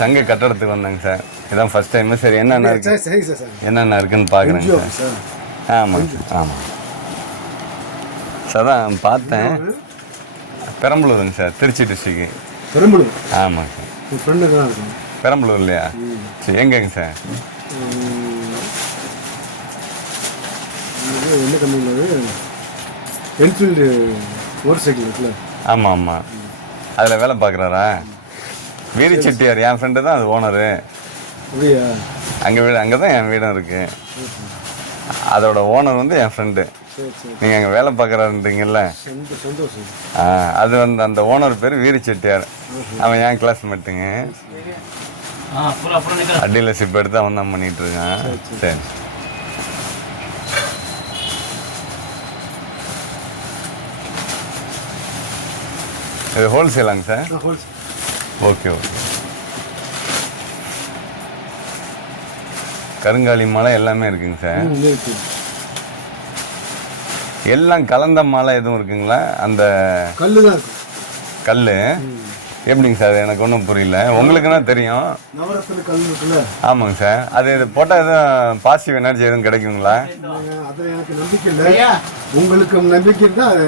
சங்க கட்டடத்துக்கு வந்தேங்க சார். இதான் ஃபர்ஸ்ட் டைம் சரி என்னென்ன இருக்கு? என்னென்ன இருக்குன்னு பார்க்குறேங்க சார். சார் ஆமாம் சார் தான் பார்த்தேன். பெரம்பலூருங்க சார் திருச்சி டிஸ்ட்ரிக்கு பெரம்பலூர்? ஆமாங்க சார். பெரம்பலூர் இல்லையா? சரி எங்கேங்க சார்? என்ன கம்பெனியில் என்ஃபீல்டு மோட்டர் சைக்கிள் இருக்குல்ல. ஆமாம் ஆமாம் அதில் வேலை பார்க்குறாரா? வீரி செட்டியார் என் ஃப்ரெண்டு தான் அது ஓனரு அப்படியா? அங்கே வீடு அங்கே தான் என் வீடும் இருக்குது அதோட ஓனர் வந்து என் ஃப்ரெண்டு சரி சரி. நீங்கள் அங்கே வேலை பார்க்குறாருன்றீங்கல்ல? அது வந்து அந்த ஓனர் பேர் வீரி செட்டியார் அவன் என் கிளாஸ்மேட்டுங்க டீலர்ஷிப் எடுத்து அவன் தான் பண்ணிட்டு இருக்கான். சரி இது ஹோல்சேலாங்க சார். Wholesale okay okay. கருங்காலி மாலை எல்லாமே இருக்குங்க சார். இருக்கு. எல்லாம் கலந்த மாலை எதுவும் இருக்குங்களா? அந்த கல்லு. தான் கல் எப்படிங்க சார்? எனக்கு ஒன்றும் புரியல. உங்களுக்குன்னா தெரியும்? ஆமாங்க சார். அது இது போட்டால் எதுவும் பாசிட்டிவ் எனர்ஜி எதுவும் கிடைக்குங்களா? அது எனக்கு நம்பிக்கை இல்லை. உங்களுக்கு நம்பிக்கை இருந்தால்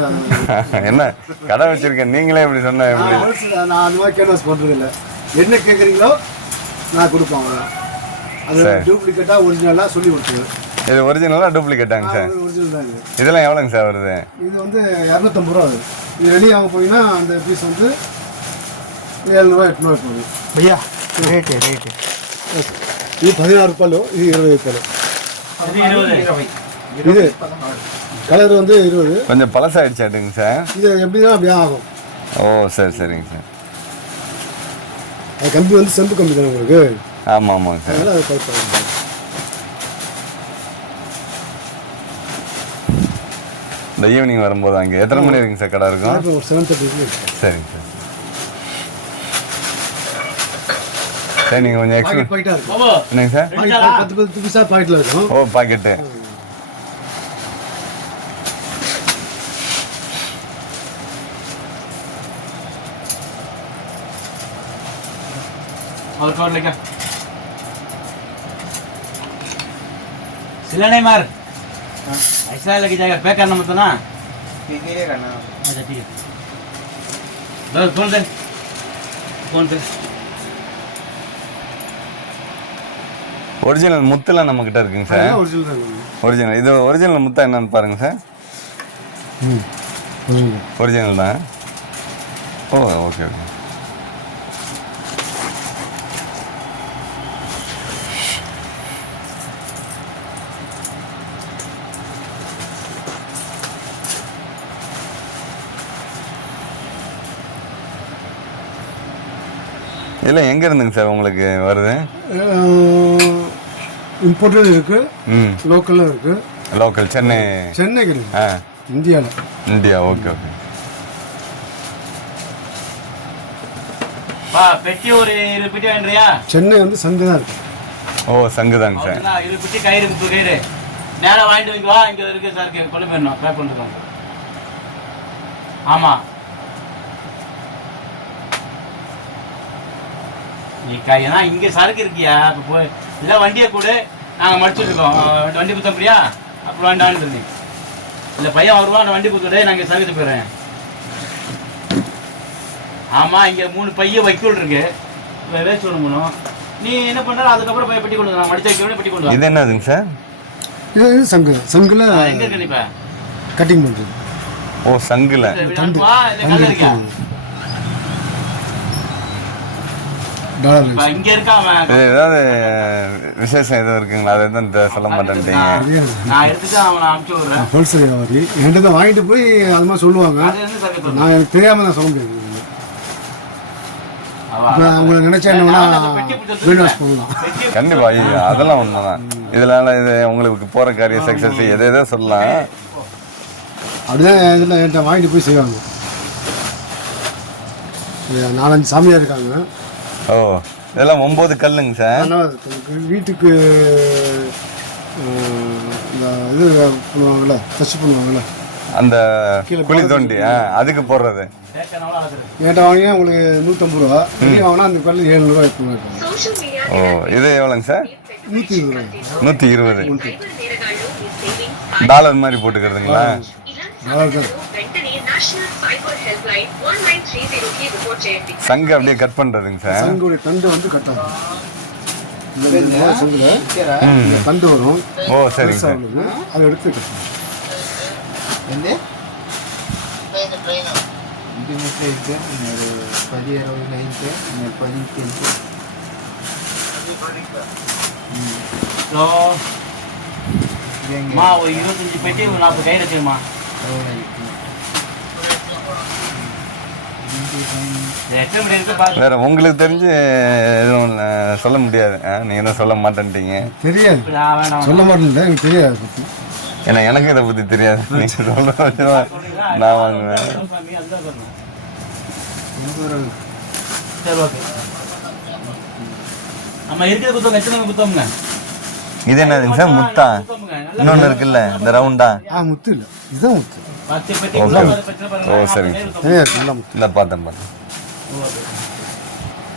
என்ன? கடை வச்சிருக்கேன் நீங்களே இப்படி சொன்னா எப்படி? நான் அந்த மாதிரி கேன்வாஸ் என்ன கேட்குறீங்களோ நான் கொடுப்பேன் அவ்வளோதான் அது. டூப்ளிகேட்டாக ஒரிஜினலாக சொல்லி கொடுத்துருவேன் இது ஒரிஜினலாக டூப்ளிகேட்டாங்க சார். ஒரிஜினல் தான் இது. இதெல்லாம் எவ்வளோங்க சார் வருது? இது வந்து இரநூத்தம்பது ரூபா ஆகுது இது வெளியே வாங்க போனீங்கன்னா அந்த பீஸ் வந்து ఏళ్ళ ఎట్లా అవుతుంది భయ్యా రేట్ రేట్ இது கலர் வந்து இருபது கொஞ்சம் பழசாயிடுச்சாட்டுங்க சார். இது எப்படின்னா அப்படியே ஆகும். ஓ சரி சரிங்க சார். கம்பி வந்து செம்பு கம்பி தானே உங்களுக்கு? ஆமாம் ஆமாங்க சார். அதனால் அது இந்த ஈவினிங் வரும்போது அங்கே எத்தனை மணி இருக்குங்க சார் கடை இருக்கும்? ஒரு செவன் தேர்ட்டி சரிங்க சார். சரி நீங்கள் கொஞ்சம் எக்ஸ்ட்ரா பாக்கெட் பாக்கெட்டாக இருக்கும் பாபு என்னங்க சார் பாக்கெட் பத்து பத்து பீஸாக பாக்கெட்டில் இருக்கும் ஓ பாக்கெட்டு और कौन लेकर सिलाने मार ऐसा लग जाएगा पैक करना मत ना अच्छा ठीक है दो फोन दे फोन पे ஒரிஜினல் முத்துலாம் நம்மக்கிட்ட இருக்குங்க சார். ஒரிஜினல் இது ஒரிஜினல் முத்தா என்னன்னு பாருங்க சார். ம் ஒரிஜினல் தான். ஓ ஓகே ஓகே இதெல்லாம் எங்கே இருந்துங்க சார் உங்களுக்கு வருது? இம்போர்ட்டட் இருக்குது ம். லோக்கலில் இருக்குது லோக்கல் சென்னை. சென்னைக்கு இருக்குது ஆ. இந்தியாவில் இந்தியா ஓகே ஓகே. பெட்டி ஒரு இரு பெட்டி வேண்டியா சென்னை வந்து சந்தை தான் இருக்குது ஓ சங்குதாங்க சார். இரு பெட்டி கயிறு இருக்கு கயிறு. நேராக வாங்கிட்டு வைங்க வா இங்கே இருக்கு சார் இருக்கு கொண்டு போயிடணும். பேக் பண்ணிருக்கோம் ஆமாம் நீ க ஏன்னா இங்கே சரக்கு இருக்கியா? இப்போ போய் இல்லை வண்டியை கொடு. நாங்கள் மடிச்சுருக்கோம். வண்டி கொடுத்தப்படியா அப்புறம் வாங்கிட்டு இருந்தீங்க இல்லை பையன் வருவான் வண்டி கொடுத்துட்டு நான் இங்கே சரக்கு போயிடுறேன். ஆமாம் இங்கே மூணு பைய வைக்கோல் இருக்கு. வேஸ்ட் பண்ணணும் நீ என்ன பண்ணுற அதுக்கப்புறம் போய் பெட்டி கொண்டு. நான் மடிச்சு வைக்க வேண்டிய பெட்டி கொண்டு வா. இது என்னதுங்க சார்? இது இது சங்கு. சங்குல எங்க இருக்க கட்டிங் பண்ணுறது ஓ சங்குல. வா இல்ல கல்ல இருக்கியா டாலர் இப்ப இங்க ஏதாவது விசேஷம் எதுவும் இருக்குங்களா? அது எதுவும் சொல்ல மாட்டேன்ட்டீங்க. நான் நான் எடுத்துட்டு அவனை அனுப்பிச்சு விடுறேன். ஹோல்சேல் வியாபாரி. என்கிட்ட தான் வாங்கிட்டு போய் அது மாதிரி சொல்லுவாங்க. நான் எனக்கு தெரியாமல் நான் சொல்ல முடியாது. அவ- இப்போ உங்களை நினைச்சா பண்ணலாம் கண்டிப்பா ஐயோ அதெல்லாம் உண்மைதான். இதனால இது உங்களுக்கு போற காரியம் சக்சஸ் எது எதோ சொல்லலாம்? அப்படிதான் இதில் என்கிட்ட வாங்கிட்டு போய் செய்வாங்க. நாலஞ்சு சாமியார் இருக்காங்க. ஓ இதெல்லாம் ஒம்பது கல்லுங்க சார். வீட்டுக்கு இது பண்ணுவாங்கள்ல டச் பண்ணுவாங்கள்ல அந்த குழி தோண்டி அதுக்கு போடுறது. நேற்று வாங்கினா உங்களுக்கு நூற்றம்பது ரூபா. வெளியே வாங்கினா அந்த கல் ஏழ்நூறுவா எடுத்துருவாங்க ஓ இது எவ்வளோங்க சார்? நூற்றி இருபது நூற்றி இருபது. டாலர் மாதிரி போட்டுக்கிறதுங்களா? டாலர் தான். சங்கு அப்படியே கட் பண்ணுறதுங்க சார் சங்குடைய தண்டு வந்து கட்டாகும் இந்த இந்த மாதிரி சங்குல இந்த தண்டு வரும் ஓ சரிங்க பெருசா சார் உள்ளது அதை எடுத்து கட்டணும் ఏంది ఇంటి ముక్క అయితే మీరు పది ఇరవై అయితే మీరు పది ఇంటి ஸோ அம்மா ஒரு இருபத்தஞ்சி பெட்டி ஒரு நாற்பது கை வேற உங்களுக்கு தெரிஞ்சு எதுவும் சொல்ல முடியாது. ஆ, நீங்க தான் சொல்ல மாட்டேன்ட்டீங்க. தெரியாது. சொல்ல மாட்டேன் எனக்கு தெரியாது. ஏன்னா எனக்கு இதை பத்தி தெரியாது. நீங்க சொல்ல நான் வாங்குவேன். இது. என்னதுங்க சார் முத்தா? இன்னொன்னு இருக்குல்ல இந்த ரவுண்டா? ஆ முத்து இல்லை. இதுதான் முத்து. ஓகே. ஓ, சரிங்க. பேர் முத்து. இல்லை பார்த்தேன் பார்த்தேன்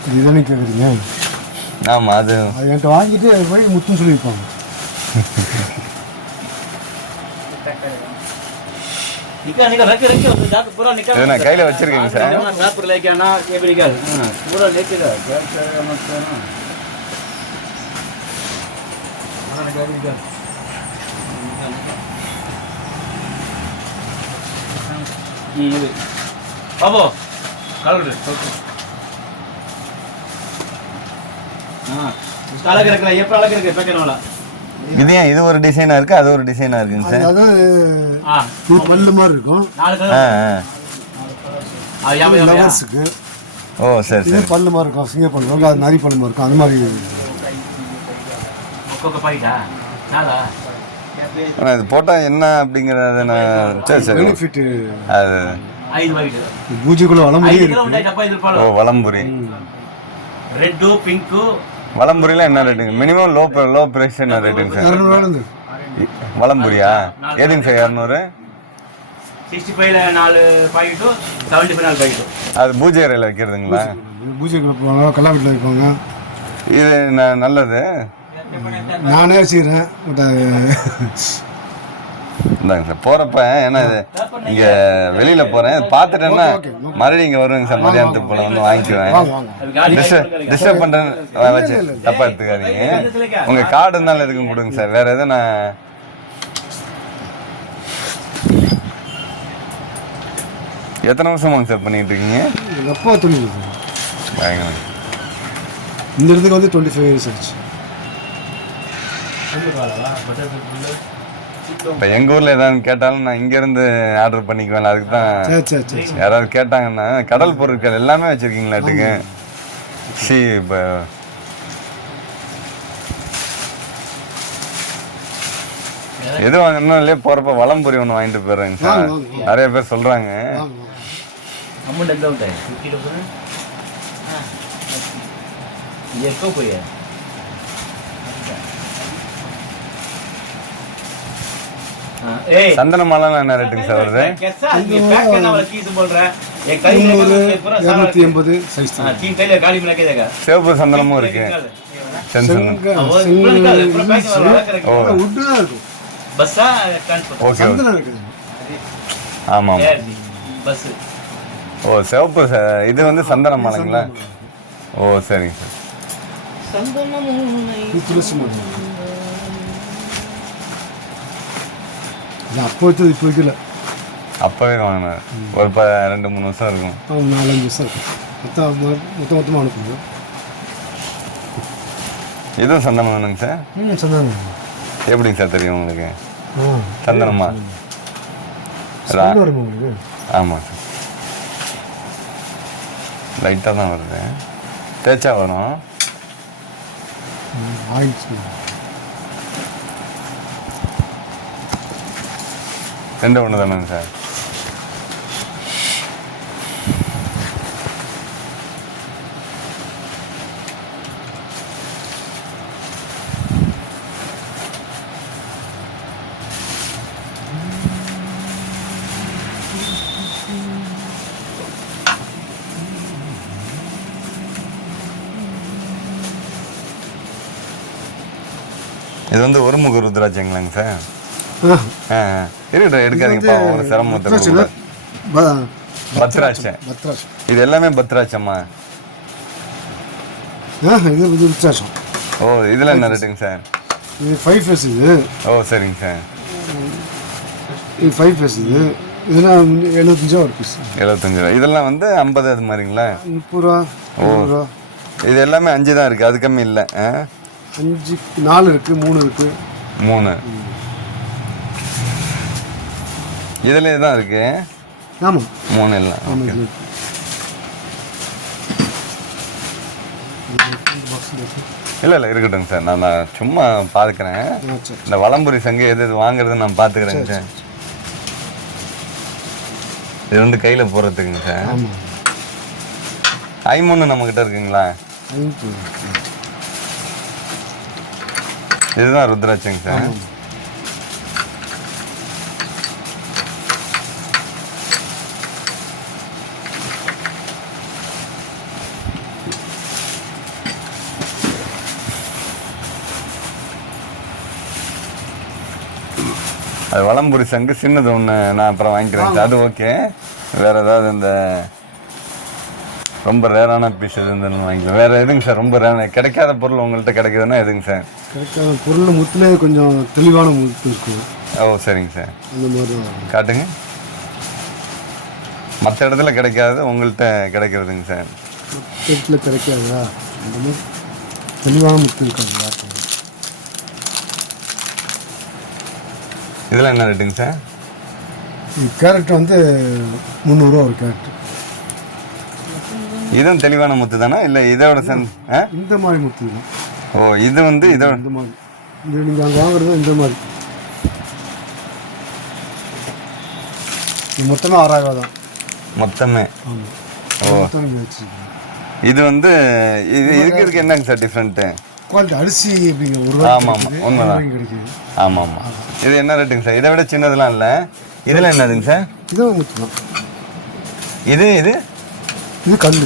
இதுதானே கேட்குறீங்க அது. அது என்கிட்ட வாங்கிட்டு அது போய் முத்துன்னு சொல்லியிருப்பாங்க. நிக்கா, நிக்கா, ரெக்கு, ரெக்கு, ஒரு ஜாக்கு பூரா நிக்கா. இது நான் கையில வச்சிருக்கேங்க சார். ஆ, பேப்பர்ல வைக்கானா, எப்படி இருக்காது? ஆ, பூரா நிக்குதா? பேப்பர் மட்டும். ஆ, நிக்கா, நிக்கா. நிக்கா, நிக்கா. ம், இது. பாபு, கலக்குடு, கலக்குடு. ஆ, அழகு இருக்கிற எப்ப அழகு இருக்கு பேக்கனோல இது ஏன் இது ஒரு டிசைனா இருக்கு அது ஒரு டிசைனா இருக்குங்க சார்? அதாவது பல்லு மாதிரி இருக்கும். லவர்ஸுக்கு. ஓ சரி இது சரி. பல்லு மாதிரி இருக்கும் சிங்க பல்லு. இருக்கும் அது நரி பல்லு மாதிரி இருக்கும் அது மாதிரி. ஆனால் இது போட்டால் என்ன அப்படிங்கிறத நான் சரி சரி பெனிஃபிட்டு அது பூஜைக்குள்ள வளம்புரி ஓ வளம்புரி ரெட்டு பிங்க்கு வளம்புரியில் என்ன ரேட்டுங்க மினிமம் லோ லோ ப்ரைஸ் என்ன ரேட்டுங்க சார்? வளம்புரியா எதுங்க சார் இரநூறு? அது பூஜை அறையில் வைக்கிறதுங்களா? பூஜை கல்லா வீட்டில் வைப்பாங்க. இது நல்லது. நானே வச்சுக்கிறேன் பட் அது இந்தாங்க சார் போறப்ப ஏன்னா இது இங்க வெளியில போறேன். பார்த்துட்டேன்னா மறுபடியும் இங்க வருவேங்க சார் மதியானத்துக்கு போல வந்து வாங்கிக்குவேன். வாங்க வாங்க. டிஸ்டர்ப் டிஸ்டர்ப் பண்றேன் வச்சு தப்பா எடுத்துக்காதீங்க. உங்க கார்டு இருந்தாலும் எதுக்கும் கொடுங்க சார். வேற எதுவும் நான் எத்தனை வருஷமாங்க சார் பண்ணிட்டு இருக்கீங்க? எங்கள் அப்பா தொழில். பயங்கரம். இந்த இடத்துக்கு வந்து டுவெண்ட்டி ஃபைவ் இயர்ஸ் ஆச்சு. இப்ப எங்க ஊர்ல ஏதாவது கேட்டாலும் நான் இங்க இருந்து ஆர்டர் பண்ணிக்குவேன் அதுக்கு தான் யாராவது கேட்டாங்கன்னா கடல் பொருட்கள் எல்லாமே வச்சிருக்கீங்களாட்டுக்கு சி இப்போ எது வாங்கணும் இல்லையே போறப்ப வளம்புரி ஒன்று வாங்கிட்டு போயிடுறேங்க சார். நிறைய பேர் சொல்றாங்க. வாங்க வாங்க. சந்தன மாலை என்ன ரேட்டுங்க சார் வருது? இரநூத்தி எண்பது சிவப்பு சந்தனமும் இருக்கு. ஓகே ஆமாம் ஓ சிவப்பு இது வந்து சந்தன மாலைங்களா? ஓ சரிங்க சார். இது துளசி மரம் இது அப்போ வச்சது இப்போ வைக்கல அப்பவே வாங்கினேன். ஒரு ப ரெண்டு மூணு வருஷம் இருக்கும். நாலஞ்சு வருஷம் மொத்தம் மொ- மொத்த மொத்தமாக அனுப்புங்க இதுவும் சந்தனம் தானுங்க சார்? ம் சந்தனம் எப்படிங்க சார் தெரியும் உங்களுக்கு? சந்தனமா? ஆமாம் சார். லைட்டாக தான் வருது. தேய்ச்சா வரும். ஆயில் எந்த ஒன்று தானேங்க சார். இது வந்து ஒரு முக ருத்ராட்சங்களாங்க சார். இருக்கட்டும் எடுக்காதீங்கப்பா ஒரு சிரமத்தை பத்ராட்சம் இது எல்லாமே பத்ராட்சமா ஆ இது இது வித்தியாசம். ஓ இதில் என்ன ரேட்டுங்க சார்? இது ஃபைவ் ஃபேஸ் இது. ஓ சரிங்க சார். இது ஃபைவ் ஃபேஸ் இது. இதெல்லாம் எழுபத்தஞ்சா ஒரு பீஸ் எழுபத்தஞ்சு ரூபா இதெல்லாம் வந்து ஐம்பது அது மாதிரிங்களா? முப்பது ரூபா இருபது ரூபா. இது எல்லாமே அஞ்சு தான் இருக்குது அது கம்மி இல்லை அஞ்சு நாலு இருக்கு மூணு இருக்கு. மூணு. இதுல தான் இருக்கு. ஆமாம் மூணு இல்லை. ஓகே இல்லை இல்லை இருக்கட்டும் சார். நான் நான் சும்மா சரி இந்த வலம்புரி சங்கு எது எது வாங்குறது நான் பார்த்துக்கிறேங்க சார் இது வந்து கையில் போடுறதுக்குங்க சார். ஐமூணு நம்மக்கிட்ட இருக்குங்களா? இதுதான் ருத்ராட்சங்க சார். அது வலம்புரி சங்கு சின்னது ஒன்று நான் அப்புறம் வாங்கிக்கிறேன். சார் அது ஓகே. வேற ஏதாவது இந்த ரொம்ப ரேரான பீஸ் இருந்ததுன்னு வாங்கிக்கலாம். வேற எதுங்க சார்? ரொம்ப ரேரான. கிடைக்காத பொருள் உங்கள்கிட்ட கிடைக்குதுன்னா எதுங்க சார்? கரெக்டாக பொருள் முத்துலே கொஞ்சம் தெளிவான முத்து இருக்கும் ஓ சரிங்க சார். அந்த மாதிரி காட்டுங்க. மற்ற இடத்துல கிடைக்காது உங்கள்கிட்ட கிடைக்கிறதுங்க சார். வீட்டில் கிடைக்காதா? அந்த மாதிரி தெளிவான முத்து இருக்காது இதெல்லாம் என்ன ரேட்டுங்க சார்? கேரட் வந்து முந்நூறுரூவா ஒரு கேரட். இதுவும் தெளிவான முத்து தானே? இல்லை இதோட சன் இந்த மாதிரி முத்து தான். ஓ இது வந்து இதோட இந்த மாதிரி. இது நீங்கள் அங்கே வாங்குறது இந்த மாதிரி. மொத்தமே ஆறாயிரம் தான். மொத்தமே? ஆமாம் ஓ. இது வந்து இது இதுக்கு இதுக்கு என்னங்க சார் டிஃப்ரெண்ட்டு குவாலிட்டி அரிசி அப்படிங்கிற ஒரு ரூபா ஆமா, ஆமா, உண்மைதான். கிடைக்குது. ஆமாம் ஆமாம். இது என்ன ரேட்டுங்க சார்? இதை விட சின்னதெல்லாம் இல்லை. இதில் என்னதுங்க சார்? இதுவும் தான் இது இது? இது கல்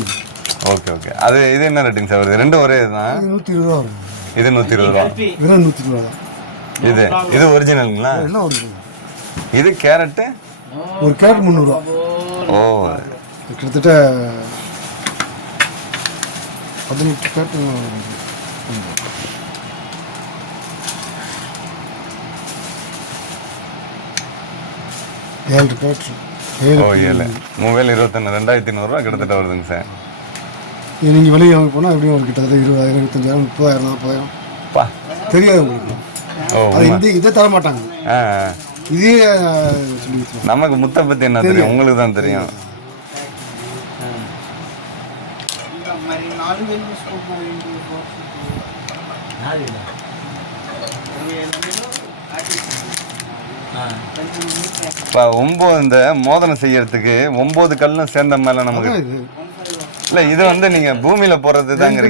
ஓகே ஓகே. அது இது என்ன ரேட்டுங்க சார் வருது? ரெண்டும் ஒரே இதுதான்? இது நூற்றி இருபது ரூபா வரும் இது நூற்றி இருபது ரூபா வெறும் நூற்றி இருபது ரூபா இது இது ஒரிஜினலுங்களா? எல்லாம் ஒரு ரூபா. இது கேரட்டு? ஒரு கேரட் முந்நூறுரூவா ஓ. கிட்டத்தட்ட பதினெட்டு கேரட் ஏழு கோச்சு ஏழு ஓ ஏழு. மூவேல் இருபத்தொன்று ரெண்டாயிரத்தி நூறுரூவா கிட்டத்தட்ட வருதுங்க சார். நீங்கள் வெளியே வாங்க போனால் எப்படியும் ஒரு கிட்டத்தட்ட இருபதாயிரம் இருபத்தஞ்சாயிரம் முப்பதாயிரம் நாற்பதாயிரம். தெரியாது உங்களுக்கு. அது இந்த இதை தர மாட்டாங்க. இதே நமக்கு முத்த பற்றி என்ன தெரியும்? உங்களுக்கு தான் தெரியும். நாலு இப்போ ஒம்பது இந்த மோதனம் செய்யறதுக்கு ஒம்பது கல்லும் சேர்ந்த மேல நமக்கு இல்ல இது வந்து நீங்க பூமியில போறது தாங்க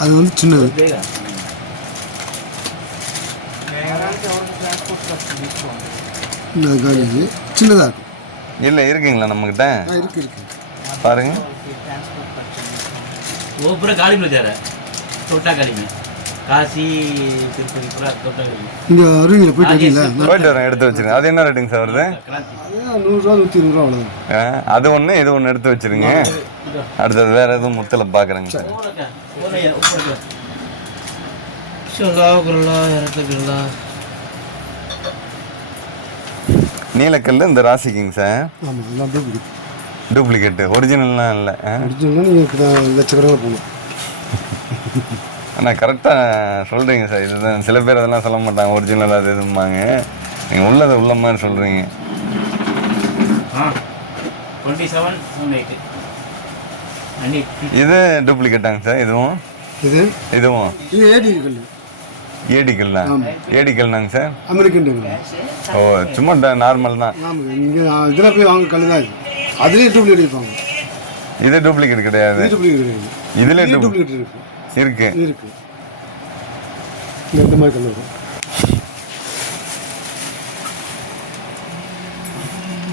அது வந்து சின்னது. சின்னதா இருக்குங்களா நம்மகிட்ட? இருக்கு பாருங்க. ஓபுர காலிமில் தேர. தொட்டா காலிமில் காசி திருப்பதி கூட இங்கே போயிட்டு வரீங்களா போயிட்டு வரேன் எடுத்து வச்சிருங்க. அது என்ன ரேட்டிங் சார் வருது? நூறுரூவா நூற்றி இருபது ரூபா அது ஒன்று இது ஒன்று எடுத்து வச்சிருங்க. அடுத்தது வேறு எதுவும் முத்தில் பார்க்குறேங்க சார். நீலக்கல்லு இந்த ராசிக்குங்க சார். டூப்ளிகேட் ஒரிஜினல்லாம் இல்லை ஒரிஜினல் நீங்கள் லட்சக்கணக்கில் போகணும். ஆனால் கரெக்டாக சொல்கிறீங்க சார். இதுதான் சில பேர் அதெல்லாம் சொல்ல மாட்டாங்க. ஒரிஜினல் அது இதும்பாங்க. நீங்கள் உள்ளதை உள்ள மாதிரி சொல்கிறீங்க இது டூப்ளிகேட்டாங்க சார். இதுவும். இது? இதுவும். இது ஏடிக்கல் கல் ஏடி சார். அமெரிக்கன் ஓ சும்மா நார்மல் தான். இங்கே இதில் போய் வாங்க கல் அதுலேயே டூப்ளிகேட் வைப்பாங்க இது டூப்ளிகேட் கிடையாது. இதுலேயே டூப்ளிகேட் இருக்குது இருக்கு. இருக்கு. இந்த மாதிரி இருக்கும்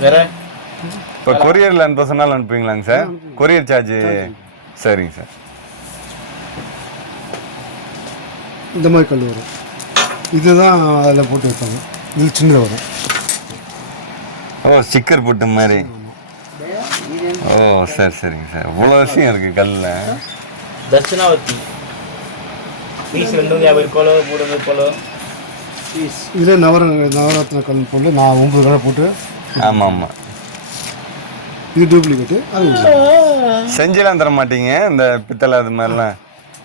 வேற? இப்போ கொரியரில் அனுப்ப சொன்னாலும் அனுப்புவீங்களாங்க சார்? கொரியர் சார்ஜ் சரிங்க சார். இந்த மாதிரி கல் வரும். இதுதான் அதில் போட்டு வைப்பாங்க. இது சின்னது வரும். ஓ ஸ்டிக்கர் போட்ட மாதிரி. ஓ சரி சரிங்க சார். இவ்வளோ விஷயம் இருக்கு கல்லில். దర్శనావతి పీస్ రెండు వందల యాభై రూపాయలు మూడు వందల రూపాయలు இதில் நவர நவரத்ன கல் போட்டு நான் ஒம்பது ரூபா போட்டு ஆமாம் ஆமாம் இது டூப்ளிகேட்டு அது செஞ்செல்லாம் தர மாட்டீங்க இந்த பித்தளை அது மாதிரிலாம்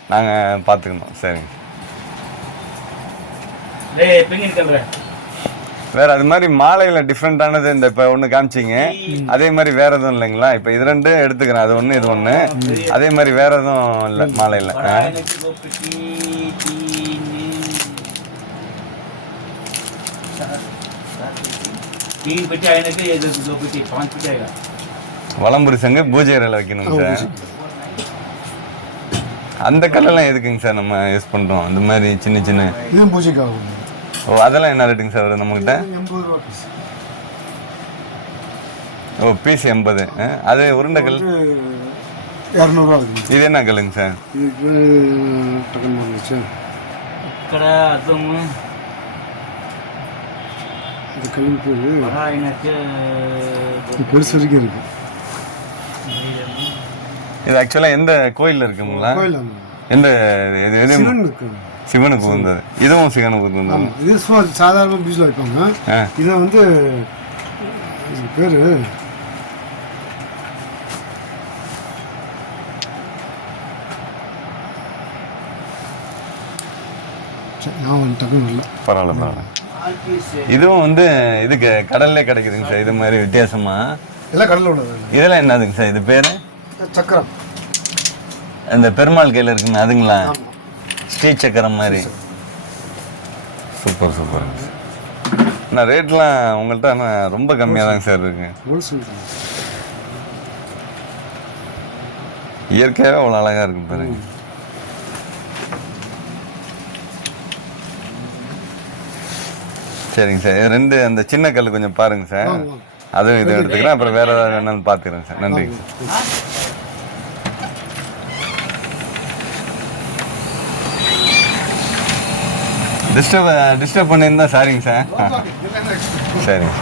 நாங்கள் பார்த்துக்கணும் சரிங்க రే పింగిని కలరా வேற அது மாதிரி மாலையில டிஃப்ரெண்டானது இந்த இப்ப ஒண்ணு காமிச்சிங்க. அதே மாதிரி வேற எதுவும் இல்லைங்களா? இப்ப இது ரெண்டும் எடுத்துக்கிறேன். அது ஒண்ணு இது ஒண்ணு. அதே மாதிரி வேற எதுவும் இல்லை மாலையில. வளம்புரி சங்க பூஜை அறையில் வைக்கணும் சார். அந்த கல்லெல்லாம் எதுக்குங்க சார் நம்ம யூஸ் பண்ணுறோம் அந்த மாதிரி சின்ன சின்ன பூஜைக்காகும் ஓ அதெல்லாம் என்ன ரேட்டிங் சார் வருது நம்மகிட்ட? ஓ பீஸ் எண்பது. அது உருண்டைக்கல் இரநூறுவா இது என்ன கல்லுங்க சார் பெருசு வரைக்கும் இது ஆக்சுவலாக எந்த கோயிலில் இருக்குங்களா? எந்த சிவனுக்கு வந்தது இதுவும் சிவனுக்கு வந்தது ஆமா இது சும்மா சாதாரண பீச்சில் வைப்பாங்க இதை வந்து பேர்? பரவாயில்ல பரவாயில்ல. இதுவும் வந்து இதுக்கு கடல்லே கிடைக்குதுங்க சார். இது மாதிரி வித்தியாசமா? எல்லாம் கடலில் உள்ளது. இதெல்லாம் என்னதுங்க சார்? இது பேர்? சக்கரம். இந்த பெருமாள் கையில் இருக்குங்க அதுங்களா? ஸ்ரீ சக்கரம் மாதிரி. Super super. நான் ரேட்லாம் உங்கள்கிட்ட ஆனால் ரொம்ப கம்மியாக தாங்க சார் இருக்கு. இயற்கையாகவே அவ்வளோ அழகாக இருக்கு பாருங்க. சரிங்க சார். இது ரெண்டு அந்த சின்ன கல் கொஞ்சம் பாருங்க சார். அதுவும் இது எடுத்துக்கிறேன். அப்புறம் வேற ஏதாவது வேணாலும் பார்த்துக்கிறேன் சார். நன்றிங்க சார். டிஸ்டர்ப் டிஸ்டர்ப் பண்ணியிருந்தா சாரிங்க சார். சரிங்க